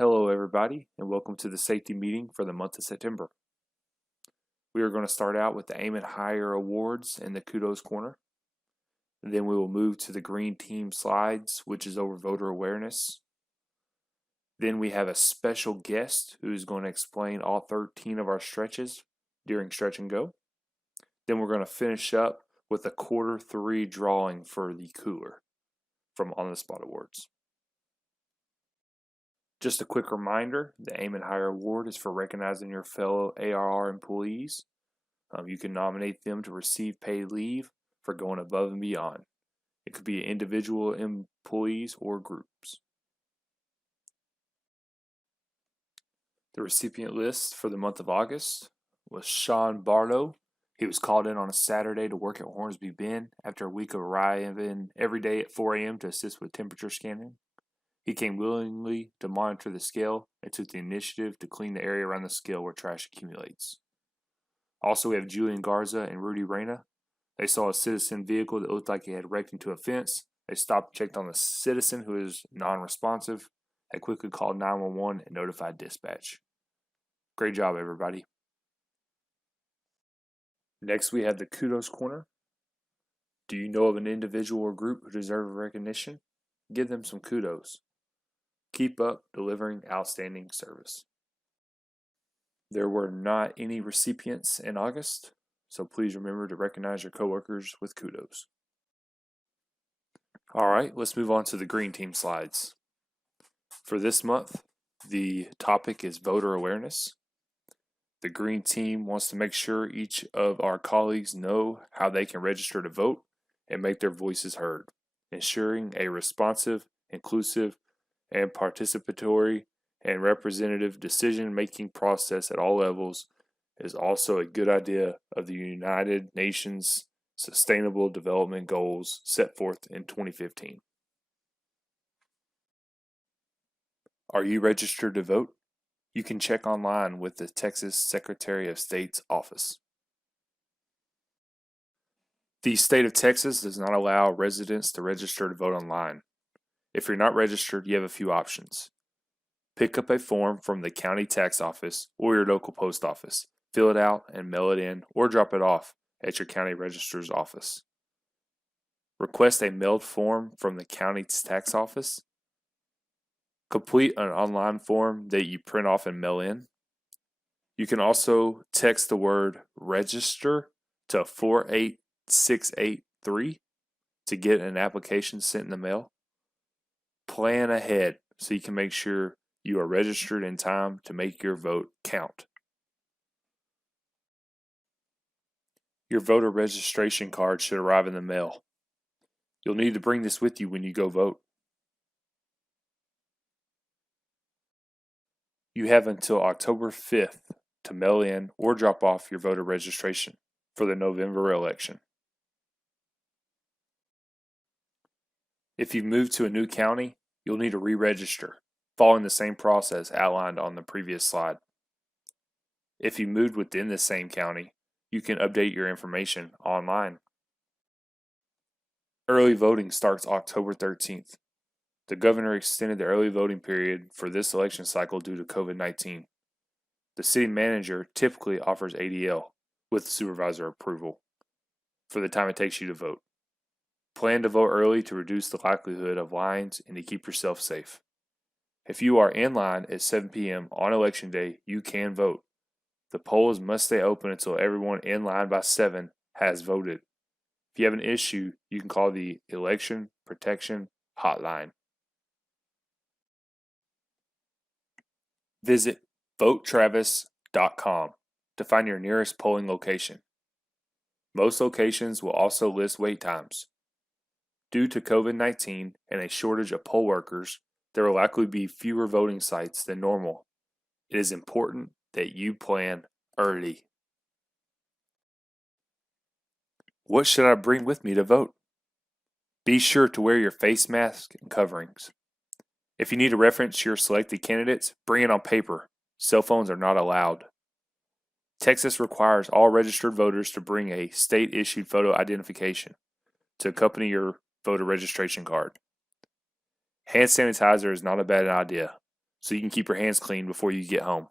Hello everybody, and welcome to the safety meeting for the month of September. We are going to start out with the Aim and Higher Awards in the Kudos Corner. Then we will move to the Green Team Slides, which is over voter awareness. Then we have a special guest who is going to explain all 13 of our stretches during Stretch and Go. Then we're going to finish up with a Q3 drawing for the cooler from On the Spot Awards. Just a quick reminder, the Aim and Higher Award is for recognizing your fellow ARR employees. You can nominate them to receive paid leave for going above and beyond. It could be individual employees or groups. The recipient list for the month of August was Sean Barlow. He was called in on a Saturday to work at Hornsby Bend after a week of arriving every day at 4 a.m. to assist with temperature scanning. He came willingly to monitor the scale and took the initiative to clean the area around the scale where trash accumulates. Also, we have Julian Garza and Rudy Reyna. They saw a citizen vehicle that looked like it had wrecked into a fence. They stopped and checked on the citizen, who is non-responsive. They quickly called 911 and notified dispatch. Great job, everybody. Next, we have the Kudos Corner. Do you know of an individual or group who deserve recognition? Give them some kudos. Keep up delivering outstanding service. There were not any recipients in August, so please remember to recognize your coworkers with kudos. All right, let's move on to the Green Team Slides. For this month, the topic is voter awareness. The Green Team wants to make sure each of our colleagues know how they can register to vote and make their voices heard. Ensuring a responsive, inclusive, and participatory and representative decision-making process at all levels is also a good idea of the United Nations Sustainable Development Goals set forth in 2015. Are you registered to vote? You can check online with the Texas Secretary of State's office. The state of Texas does not allow residents to register to vote online. If you're not registered, you have a few options. Pick up a form from the county tax office or your local post office. Fill it out and mail it in, or drop it off at your county registrar's office. Request a mailed form from the county tax office. Complete an online form that you print off and mail in. You can also text the word register to 48683 to get an application sent in the mail. Plan ahead so you can make sure you are registered in time to make your vote count. Your voter registration card should arrive in the mail. You'll need to bring this with you when you go vote. You have until October 5th to mail in or drop off your voter registration for the November election. If you've moved to a new county, you'll need to re-register, following the same process outlined on the previous slide. If you moved within the same county, you can update your information online. Early voting starts October 13th. The governor extended the early voting period for this election cycle due to COVID-19. The city manager typically offers ADL with supervisor approval for the time it takes you to vote. Plan to vote early to reduce the likelihood of lines and to keep yourself safe. If you are in line at 7 p.m. on election day, you can vote. The polls must stay open until everyone in line by 7 has voted. If you have an issue, you can call the Election Protection Hotline. Visit votetravis.com to find your nearest polling location. Most locations will also list wait times. Due to COVID-19 and a shortage of poll workers, there will likely be fewer voting sites than normal. It is important that you plan early. What should I bring with me to vote? Be sure to wear your face mask and coverings. If you need to reference your selected candidates, bring it on paper. Cell phones are not allowed. Texas requires all registered voters to bring a state-issued photo identification to accompany your voter registration card. Hand sanitizer is not a bad idea. so you can keep your hands clean before you get home.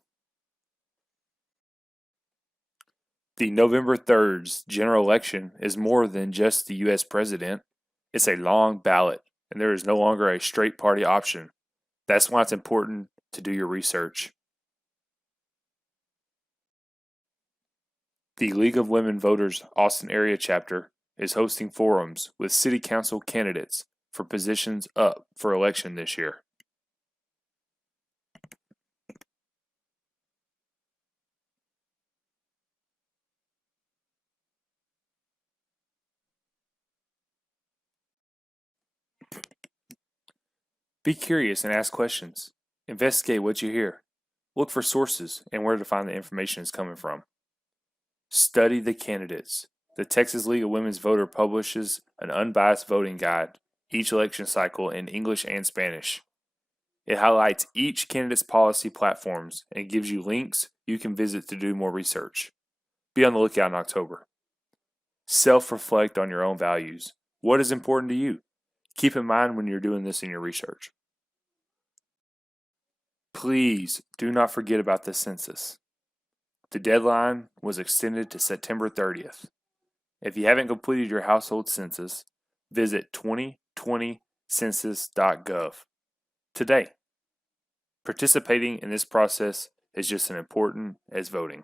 The November 3rd's general election is more than just the U.S. president. It's a long ballot, and there is no longer a straight party option. That's why it's important to do your research. The League of Women Voters Austin area chapter is hosting forums with city council candidates for positions up for election this year. Be curious and ask questions. Investigate what you hear. Look for sources and where to find the information is coming from. Study the candidates. The Texas League of Women's Voter publishes an unbiased voting guide each election cycle in English and Spanish. It highlights each candidate's policy platforms and gives you links you can visit to do more research. Be on the lookout in October. Self-reflect on your own values. What is important to you? Keep in mind when you're doing this in your research. Please do not forget about the census. The deadline was extended to September 30th. If you haven't completed your household census, visit 2020census.gov today. Participating in this process is just as important as voting.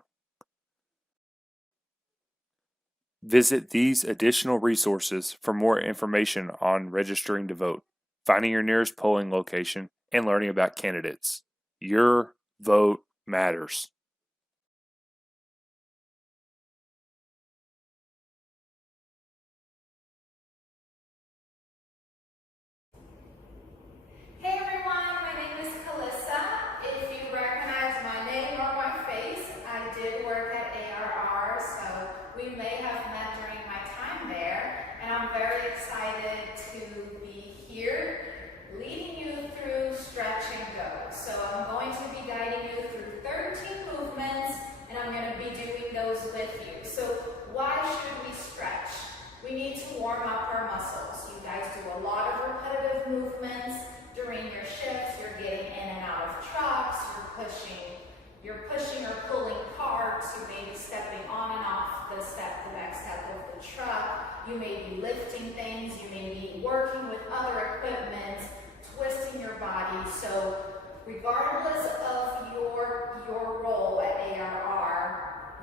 Visit these additional resources for more information on registering to vote, finding your nearest polling location, and learning about candidates. Your vote matters. Hey everyone, my name is Calissa. If you recognize my name or my face, I did work at ARR, so we may have met during my time there, and I'm very excited to be here leading you through Stretch and Go. So I'm going to be guiding you through 13 movements, and I'm going to be doing those with you. So why should we stretch? We need to warm up our muscles. You guys do a lot of repetitive movements. During your shifts, you're getting in and out of trucks, you're pushing or pulling carts, you may be stepping on and off the back step of the truck, you may be lifting things, you may be working with other equipment, twisting your body. So regardless of your role at ARR,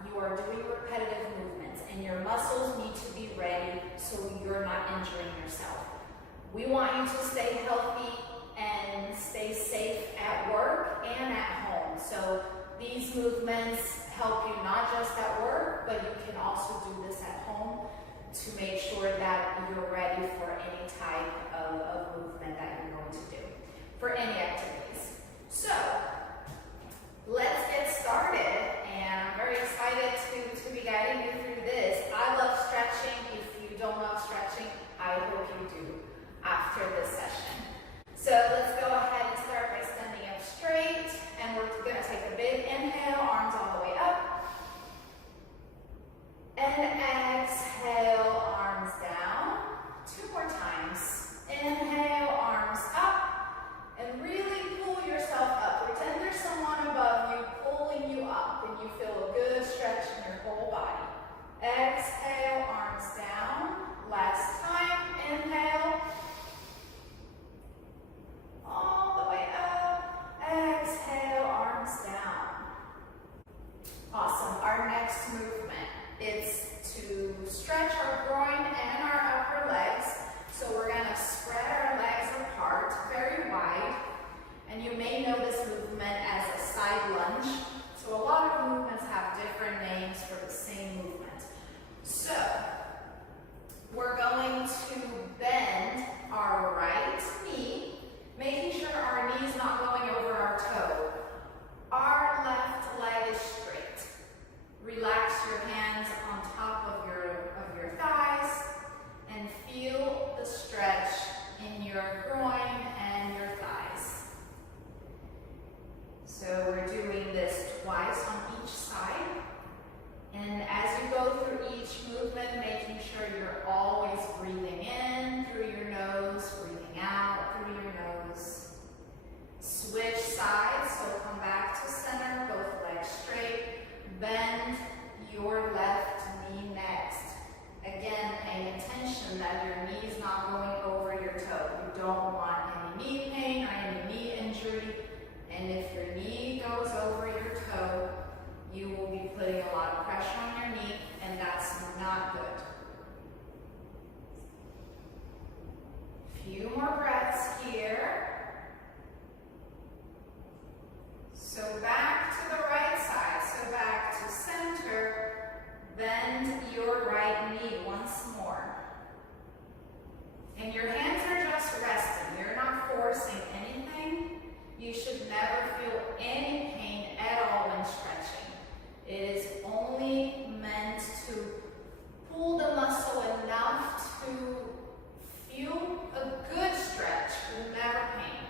you are doing repetitive movements and your muscles need to be ready so you're not injuring yourself. We want you to stay healthy and stay safe at work and at home. So these movements help you not just at work, but you can also do this at home to make sure that you're ready for any type of movement that you're going to do for any activities. So let's get started, and I'm very excited to be guiding you through this. I love stretching. If you don't love stretching, I hope you do after this session. So let's go ahead and start by standing up straight, and we're going to take a big inhale, arms all the way up, and exhale, arms down. 2 more times. Inhale, arms up, and really pull yourself up. Pretend there's someone above you pulling you up, and you feel a good stretch in your whole body. Exhale, arms down. Last time, inhale. All the way up, exhale, arms down. Awesome. Our next movement is to stretch our groin and our upper legs. So we're going to spread our legs apart, very wide. And you may know this movement as a side lunge. So a lot of movements have different names for the same movement. So we're going to bend our right knee, making sure our knee is not going over our toe. Our left leg is straight. Relax your hands on top of your thighs and feel the stretch in your groin and your thighs. So we're doing this twice on each side. And as you go through each movement, making sure you're always breathing in through your nose, breathing out through your nose. Switch sides. And if your knee goes over your toe, you will be putting a lot of pressure on your knee, and that's not good. Few more breaths here. So back to the right side, so back to center. Bend your right knee once more. And your hands are just resting. You're not forcing anything. You should never feel any pain at all when stretching. It is only meant to pull the muscle enough to feel a good stretch, never pain.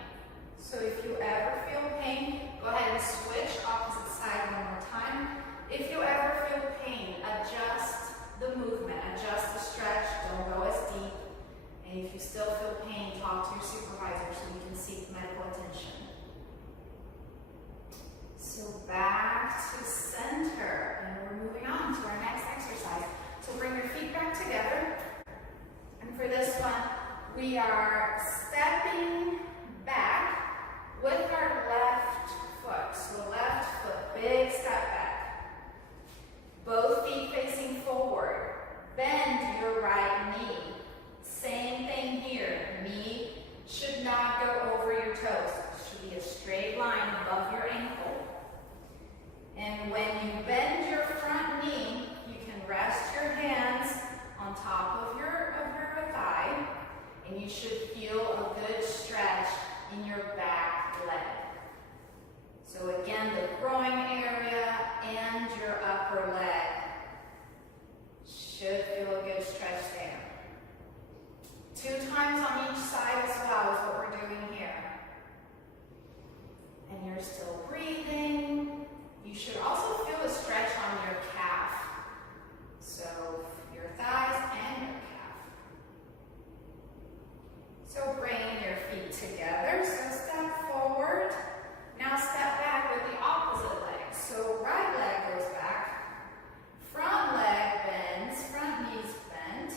So if you ever feel pain, go ahead and switch opposite side one more time. If you ever feel pain, adjust the movement, adjust the stretch, don't go as deep. And if you still feel pain, talk to your supervisor so you can seek medical attention. So back to center, and we're moving on to our next exercise. So bring your feet back together. And for this one, we are stepping back with our left foot. So left foot, big step back. Both feet facing forward. Bend your right knee. Same thing here. Knee should not go over your toes. It should be a straight line above your ankle. And when you bend your front knee, you can rest your hands on top of your thigh, and you should feel a good stretch in your back leg. So again, the groin area and your upper leg should feel a good stretch there. 2 times on each side as well is what we're doing here. And you're still breathing. You should also feel a stretch on your calf. So your thighs and your calf. So bring your feet together. So step forward. Now step back with the opposite leg. So right leg goes back. Front leg bends. Front knee's bent.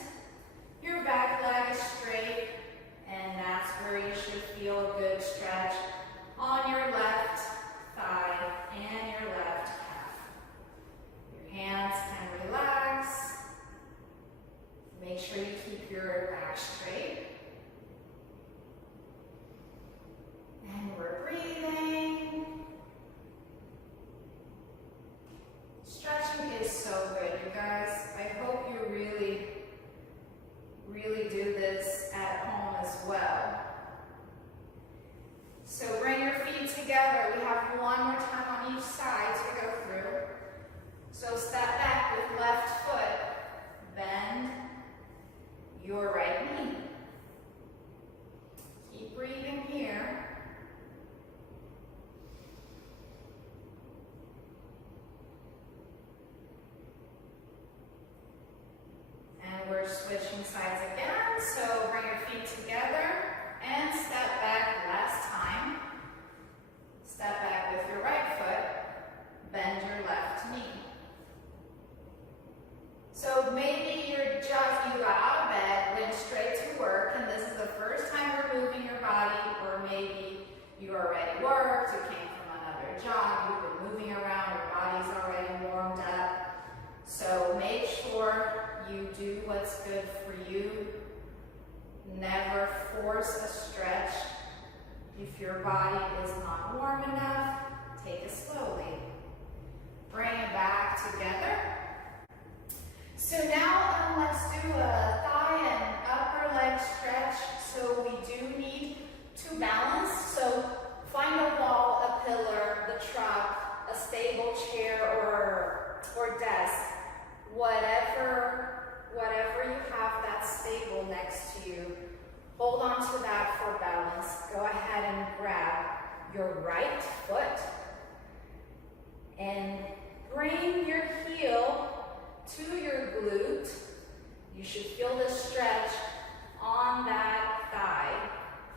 Your back leg is straight. And that's where you should feel a good stretch on your left thigh and your left calf. Your hands can relax. Make sure you keep your back straight. And we're breathing. Stretching is so good, you guys. I hope you really do this at home as well. So bring your feet together. We have one more time on each side to go through. So step back with left foot. Bend your right knee. Keep breathing here. And we're switching sides again. So bring your feet together and step back last time. Step back with your right foot. Bend your left knee. So maybe you got out of bed, went straight to work, and this is the first time you're moving your body, or maybe you already worked, you came from another job, you've been moving around, your body's already warmed up. So make sure you do what's good for you. Never force a stretch. If your body is not warm enough, take it slowly. Bring it back together. So now let's do a thigh and upper leg stretch. So we do need to balance. So find a wall, a pillar, the truck, a stable chair or desk. Whatever you have that's stable next to you, hold on to that for balance. Go ahead and grab your right foot and bring your heel to your glute. You should feel the stretch on that thigh,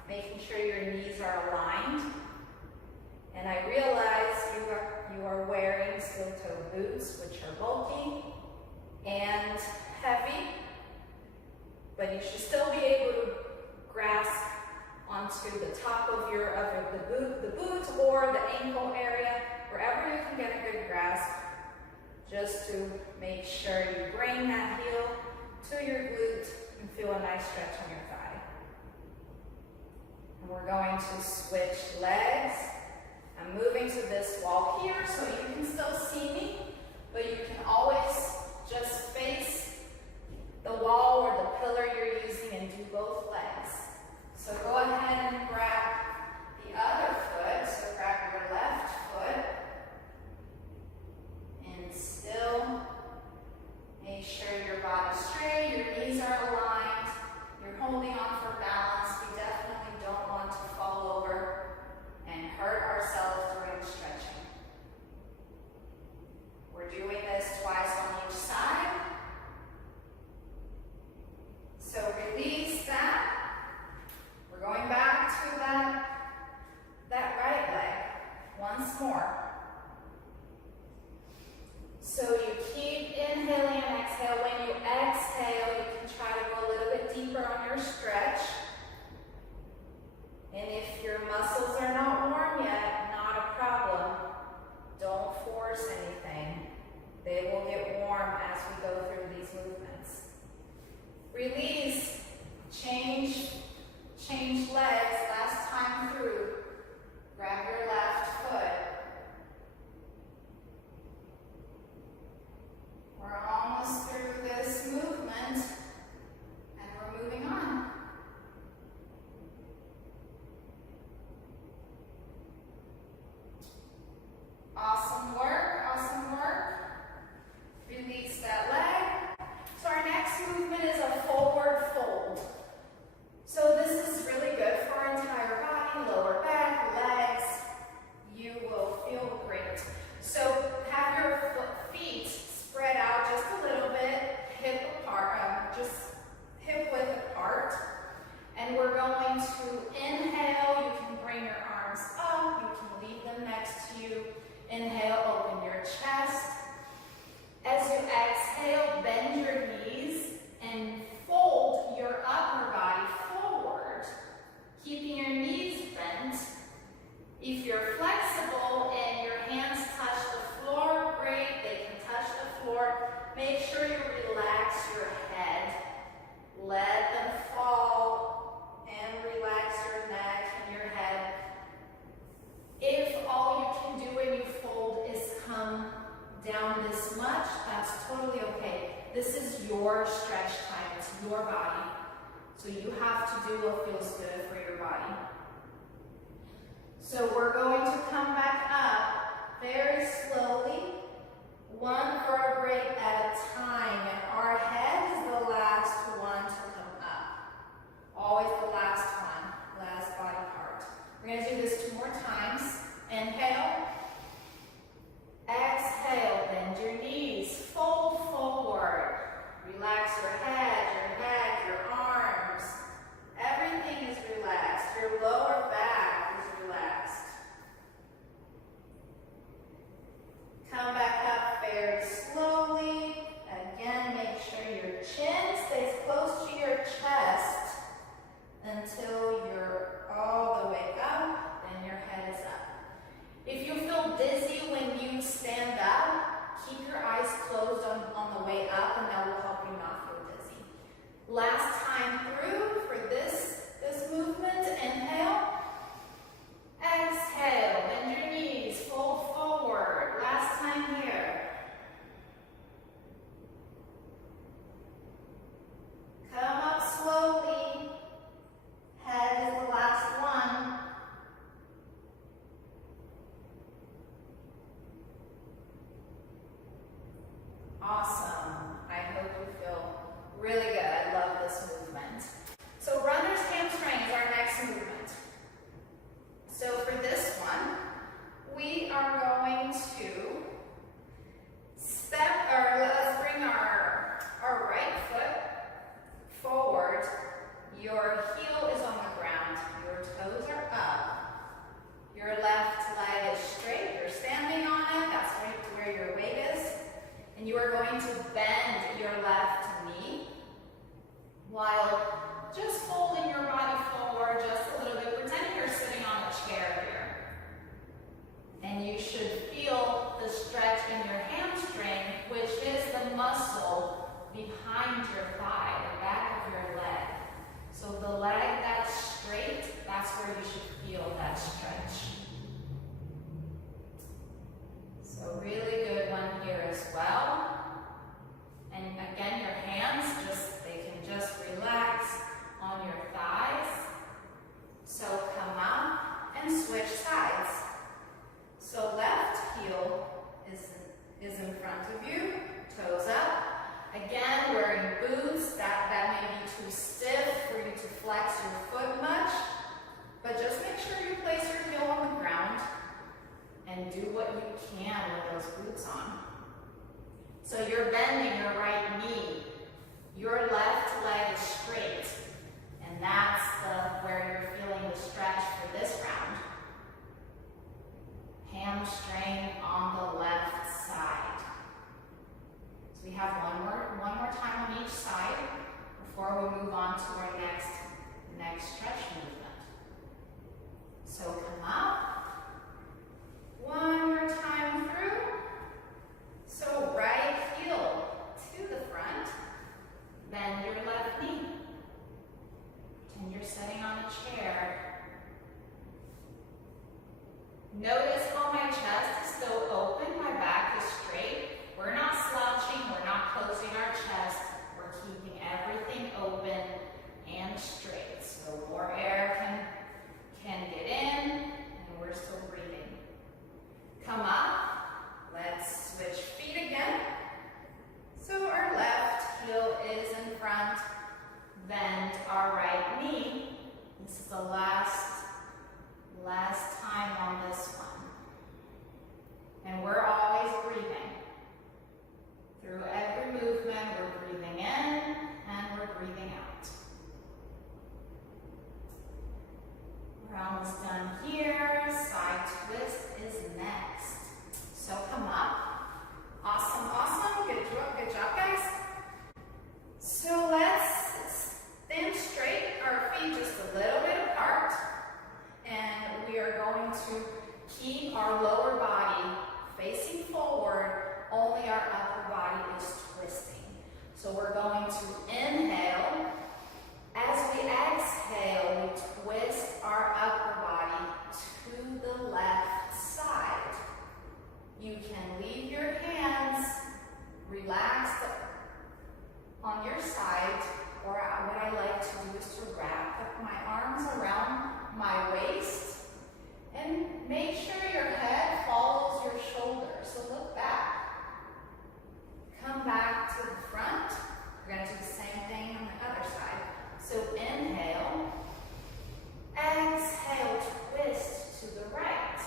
making sure your knees are aligned. And I realize you are wearing steel-toe boots, which are bulky and heavy, but you should still be able to grasp onto the top of the boot or the ankle area, wherever you can get a good grasp, just to make sure you bring that heel to your glute and feel a nice stretch on your thigh. And we're going to switch legs. I'm moving to this wall here so you can still see me, but you can always just face the wall or the pillar you're using and do both legs. So go ahead and grab the other foot. So grab your left foot and still make sure your body's straight, your knees are aligned, you're holding on for balance. We definitely don't want to fall over and hurt ourselves during stretching. We're doing this twice on each side. So release that. We're going back to that right leg once more. So you keep inhaling and exhale. When you exhale, you can try to go a little bit deeper on your stretch. And if your muscles are not warm yet, not a problem. Don't force anything. They will get warm as we go through these movements. Release, change legs. Last time through, grab your left foot. We're almost through this movement, and we're moving on. Awesome work, awesome work. Release that leg. So our next movement is a forward fold. So this is really good for our entire body, lower back, legs. You will feel great. So have your feet spread out just a little bit, hip apart, just hip width apart. And we're going to inhale. You can bring your arms up. You can leave them next to you. Inhale, open your chest. As you exhale, bend your knees and fold your upper body forward, keeping your knees bent. If you're flexible and your hands touch the floor, great, they can touch the floor. Make sure you relax your head. Let them fall and relax your neck and your head. If all you can do when you fold is come down this much, that's totally okay. This is your stretch time, it's your body. So you have to do what feels good for your body. So we're going to come back up very slowly, one vertebrae at a time, and our head is the last one to come up. Always the last one, last body part. We're going to do this 2 more times. Inhale. Exhale, bend your knees, fold forward. Relax your head, your neck, your arms. Everything is relaxed. Your lower back is relaxed. Come back up very slowly. Again, make sure your chin stays close to your chest until you're all the way up and your head is up. If you feel dizzy when you stand up, keep your eyes closed on the way up, and that will help you not feel dizzy. Last time through for this movement, inhale. Exhale, bend your knees, fold forward. Last time here. Come up slowly. Head is the last one. Awesome. I hope you feel really good. I love this movement. So runner's hamstring is our next movement. So for this one, we are going to let's bring our right foot forward. Your heel is on the ground. Your toes are up. Your left leg is straight. You're standing on it. That's where your weight is. And you are going to and do what you can with those boots on. So you're bending your right knee. Your left leg is straight. And that's where you're feeling the stretch for this round. Hamstring on the left side. So we have one more time on each side before we move on to our next stretch movement. So come up. One more time through. So right heel to the front. Bend your left knee. Pretend you're sitting on a chair. Notice how my chest is still open, my back is straight. We're not slouching, we're not closing our chest. We're keeping everything open and straight. So more air can get in, and we're still breathing. Come up. Let's switch feet again. So our left heel is in front. Bend our right knee. This is the last time on this one. And we're always breathing. Through every movement, we're breathing in and we're breathing out. We're almost done here. Side twist is next. So come up. Awesome, awesome. Good job, guys. So let's stand straight, our feet just a little bit apart. And we are going to keep our lower body facing forward, only our upper body is twisting. So we're going to inhale. As we exhale, we twist our upper body to the left side. You can leave your hands relaxed on your side, or what I like to do is to wrap my arms around my waist and make sure your head follows your shoulders. So look back. Come back to the front. We're going to do the same thing on the other side. So inhale. Exhale, twist to the right.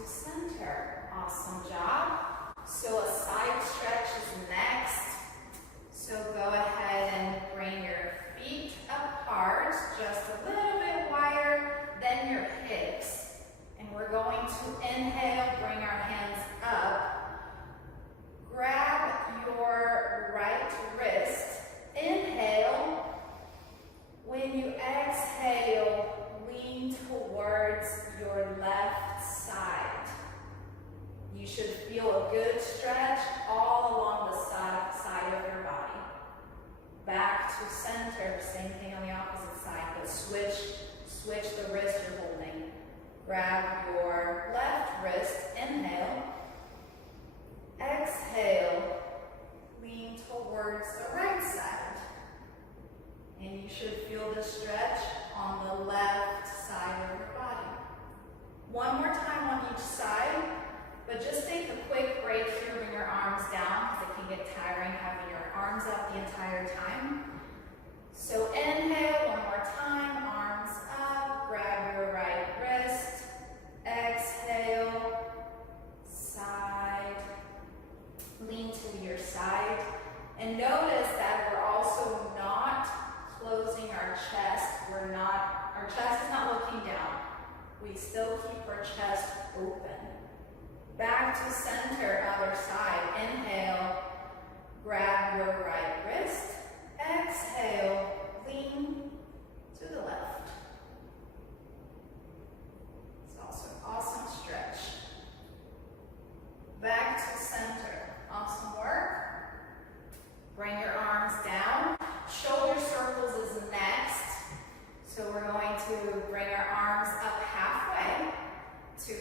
to center. Awesome job. So a side stretch is next. So go ahead and bring your feet apart, just a little bit wider than your hips. And we're going to inhale, bring our hands up. Grab your right wrist. Inhale. When you exhale, lean towards your left side. You should feel a good stretch all along the side of your body. Back to center, same thing on the opposite side, but switch the wrist you're holding. Grab your left wrist, inhale. Exhale, lean towards the right side. And you should feel the stretch on the left side of your body. One more time on each side, but just take a quick break here, bring your arms down, because it can get tiring having your arms up the entire time. So inhale, one more time, arms up, grab your right wrist, exhale, side, lean to your side, and notice that we're also not closing our chest. Our chest is not looking down. We still keep our chest open. Back to center, other side. Inhale, grab your right wrist. Exhale, lean to the left. It's also an awesome stretch. Back to center. Awesome work. Bring your arms down. Shoulder circles is next. So we're going to bring our arms up halfway to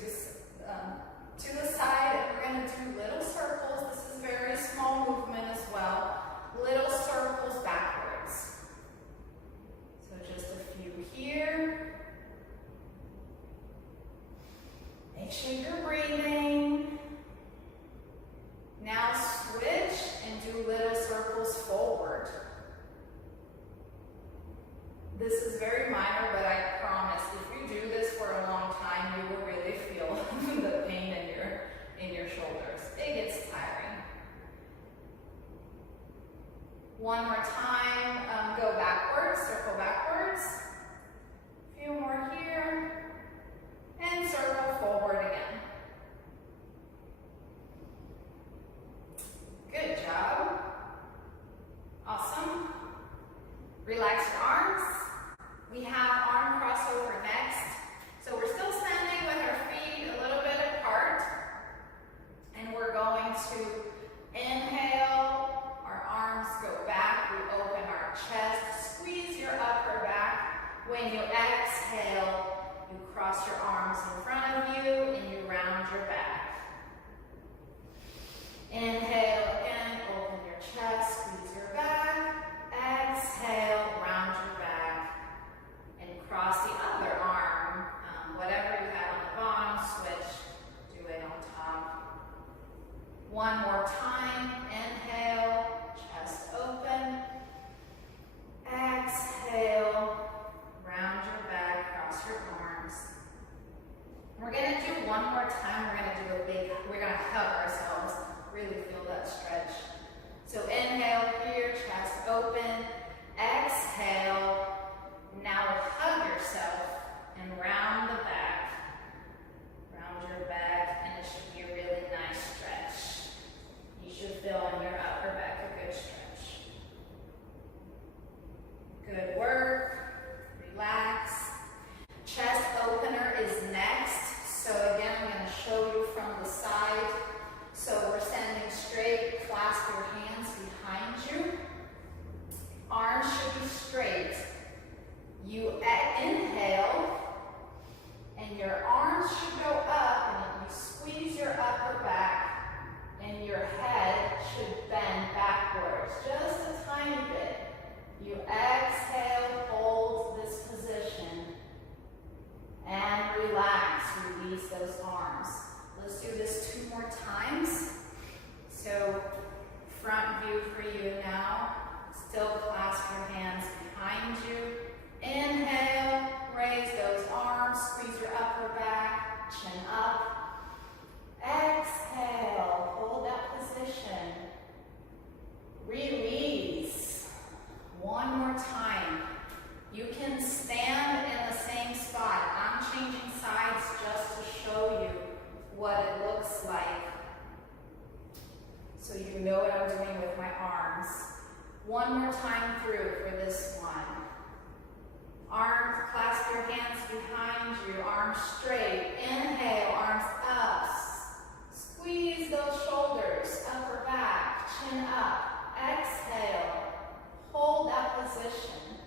the side, and we're going to do little circles. This is a very small movement as well. Little circles backwards. So just a few here. Make sure you're breathing. Now switch and do little circles forward. This is very minor, but I promise if you do this for a long time, you will really feel the pain in your shoulders. It gets tiring. One more time, go backwards, circle backwards. A few more here, and circle forward again. Good job. Awesome. Relax your arms. We have arm crossover next. So we're still standing with our feet a little bit apart. And we're going to inhale, our arms go back, we open One more time through for this one. Arms, clasp your hands behind you, arms straight. Inhale, arms up. Squeeze those shoulders, upper back, chin up. Exhale, hold that position.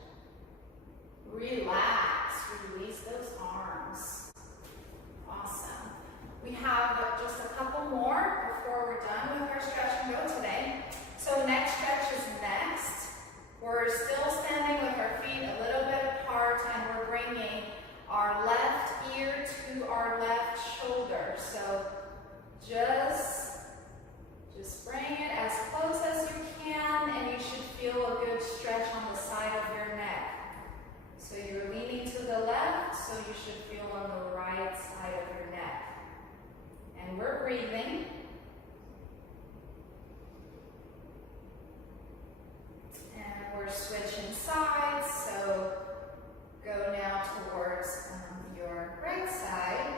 Relax, release those arms. Awesome. We have just a couple more before we're done with our stretch and go today. So next stretch is next. We're still standing with our feet a little bit apart and we're bringing our left ear to our left shoulder. So just bring it as close as you can and you should feel a good stretch on the side of your neck. So you're leaning to the left, so you should feel on the right side of your neck. And we're breathing. And we're switching sides, so go now towards your right side,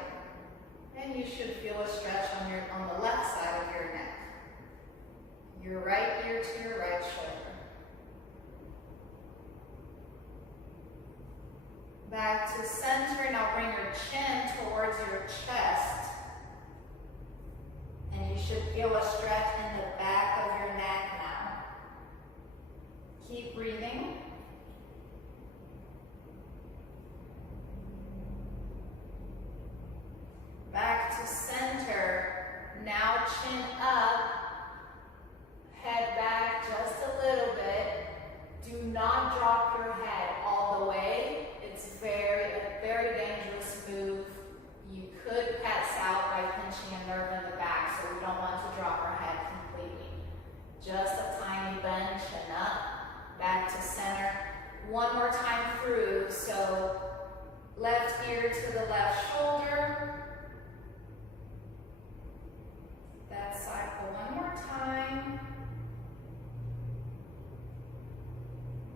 and you should feel a stretch on the left side of your neck. Your right ear to your right shoulder. Back to center, now bring your chin towards your chest, and you should feel a stretch in the back of your neck now. Keep breathing. Back to center. Now chin up. Head back just a little bit. Do not drop your head all the way. It's a very dangerous move. You could pass out by pinching a nerve in the back, so we don't want to drop our head completely. Just a tiny bend, chin up. Back to center. One more time through, so left ear to the left shoulder. That cycle one more time.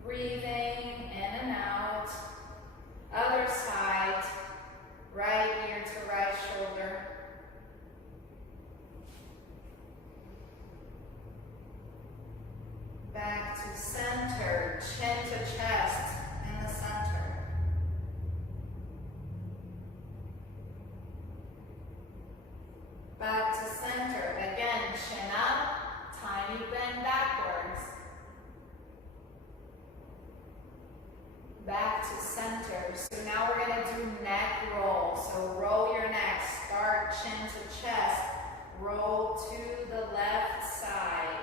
Breathing in and out. Other side, right ear to right shoulder. Back to center, chin to chest in the center. Back to center, again, chin up, tiny bend backwards. Back to center. So now we're going to do neck roll. So roll your neck, start chin to chest, roll to the left side.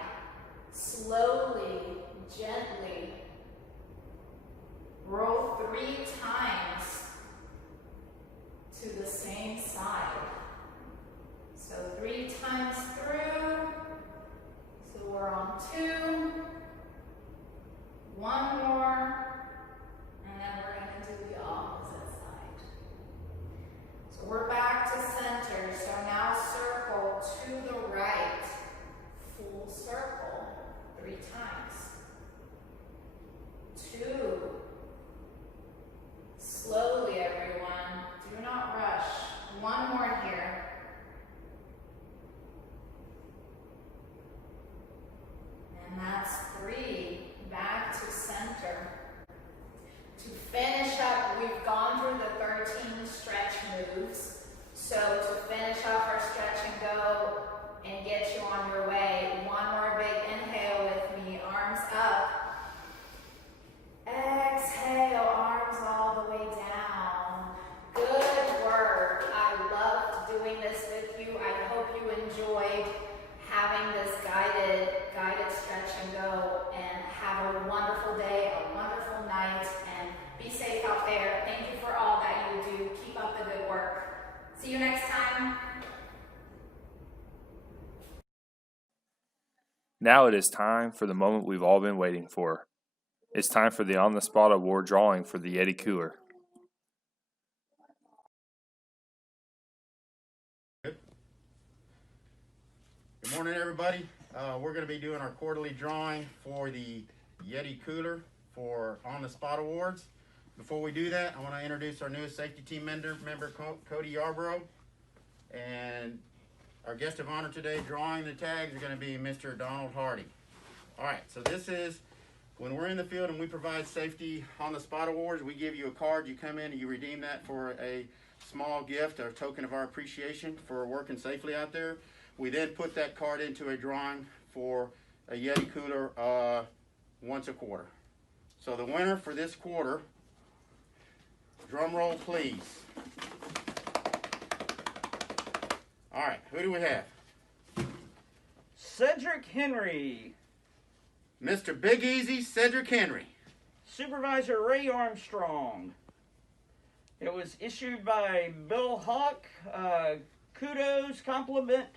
Slowly, gently. Roll 3 times to the same side. So 3 times through. So we're on 2. 1 more. And then we're going to do the opposite side. So we're back to center. So now circle to the right. Full circle 3 times. 2. Slowly, everyone. Do not rush. 1 more here. And that's 3. Back to center. To finish up, we've gone through the 13 stretch moves. So to finish up our stretch and go and get you on your way, 1 more big inhale with me, arms up. Exhale, arms all the way down. Good work. I loved doing this with you. I hope you enjoyed having this guided stretch and go, and have a wonderful day, a wonderful night, and be safe out there. Thank you for all that you do. Keep up the good work. See you next time. Now it is time for the moment we've all been waiting for. It's time for the on-the-spot award drawing for the Yeti Cooler. Good morning, everybody. We're going to be doing our quarterly drawing for the Yeti Cooler for On the Spot Awards. Before we do that, I want to introduce our newest safety team member Cody Yarborough. And our guest of honor today drawing the tags are going to be Mr. Donald Hardy. All right, so this is When we're in the field and we provide safety on the spot awards, we give you a card. You come in and you redeem that for a small gift or token of our appreciation for working safely out there. We then put that card into a drawing for a Yeti cooler once a quarter. So the winner for this quarter, drum roll please. All right, who do we have? Cedric Henry. Mr. Big Easy Cedric Henry. Supervisor Ray Armstrong. It was issued by Bill Hawk. Kudos, compliment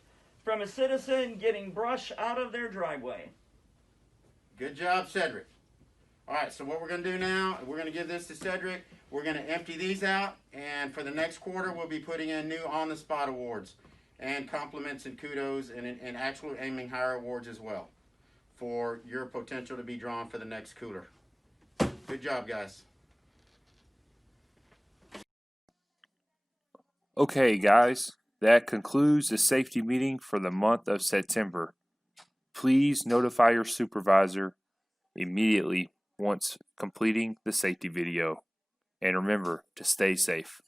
from a citizen getting brush out of their driveway. Good job, Cedric. All right, so what we're going to do now, we're going to give this to Cedric. We're going to empty these out, and for the next quarter, we'll be putting in new on-the-spot awards and compliments and kudos and actual aiming higher awards as well for your potential to be drawn for the next cooler. Good job, guys. Okay, guys, that concludes the safety meeting for the month of September. Please notify your supervisor immediately once completing the safety video. And remember to stay safe.